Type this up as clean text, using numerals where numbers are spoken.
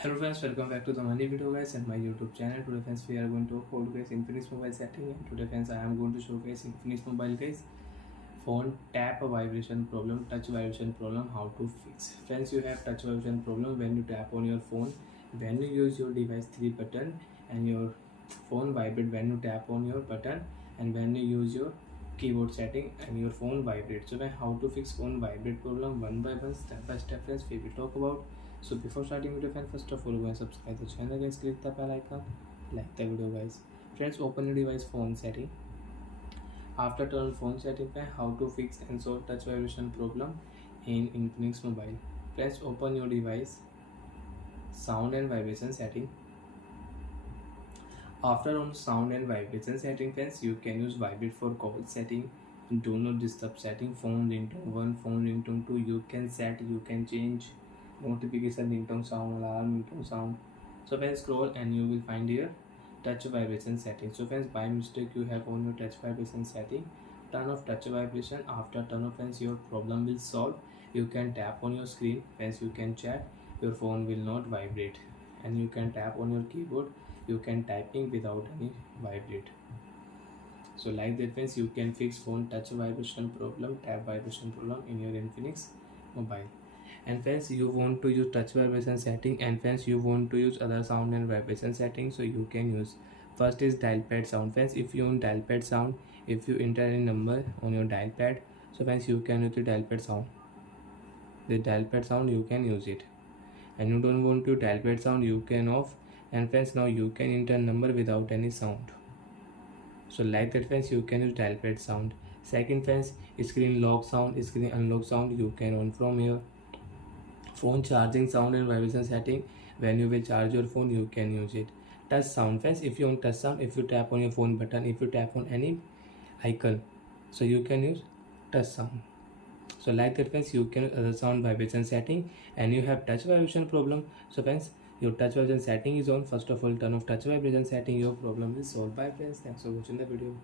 Hello friends, welcome back to the money video guys and my YouTube channel. Today friends we are going to talk about guys Infinix mobile setting, and today friends I am going to showcase Infinix mobile guys phone tap vibration problem, touch vibration problem, how to fix. Friends, you have touch vibration problem when you tap on your phone, when you use your device 3 button and your phone vibrate when you tap on your button, and when you use your keyboard setting and your phone vibrates. So how to fix phone vibrate problem one by one, step by step friends we will talk about. So before starting video friends, first of all go and subscribe the channel guys, click the bell icon, like the video guys. Friends, open your device phone setting. After turn on phone setting, how to fix and solve touch vibration problem in Infinix mobile. Friends, open your device sound and vibration setting. After on sound and vibration setting friends, you can use vibrate for call setting, do not disturb setting, phone ringtone 1, phone ringtone 2. You can set, you can change notification ringtone sound, alarm ringtone sound. So friends, scroll and you will find here touch vibration setting. So friends, by mistake you have on your touch vibration setting, turn off touch vibration. After turn off friends, your problem will solve. You can tap on your screen friends, you can chat, your phone will not vibrate, and you can tap on your keyboard, you can typing without any vibrate. So like that friends, you can fix phone touch vibration problem, tap vibration problem in your Infinix mobile. And friends, you want to use touch vibration setting, and friends you want to use other sound and vibration setting, so you can use first is dial pad sound. Friends, if you want dial pad sound, if you enter any number on your dial pad, so friends you can use the dial pad sound. The dial pad sound you can use it, and you don't want to dial pad sound, you can off. And friends, now you can enter number without any sound. So like that friends, you can use dial pad sound. Second friends, screen lock sound, screen unlock sound, you can on from here. Phone charging sound and vibration setting, when you will charge your phone you can use it. Touch sound friends, if you want touch sound, if you tap on your phone button, if you tap on any icon, so you can use touch sound. So like that friends, you can other sound vibration setting, and you have touch vibration problem. So friends, your touch vibration setting is on. First of all turn off touch vibration setting, your problem is solved. Bye friends, thanks for watching the video.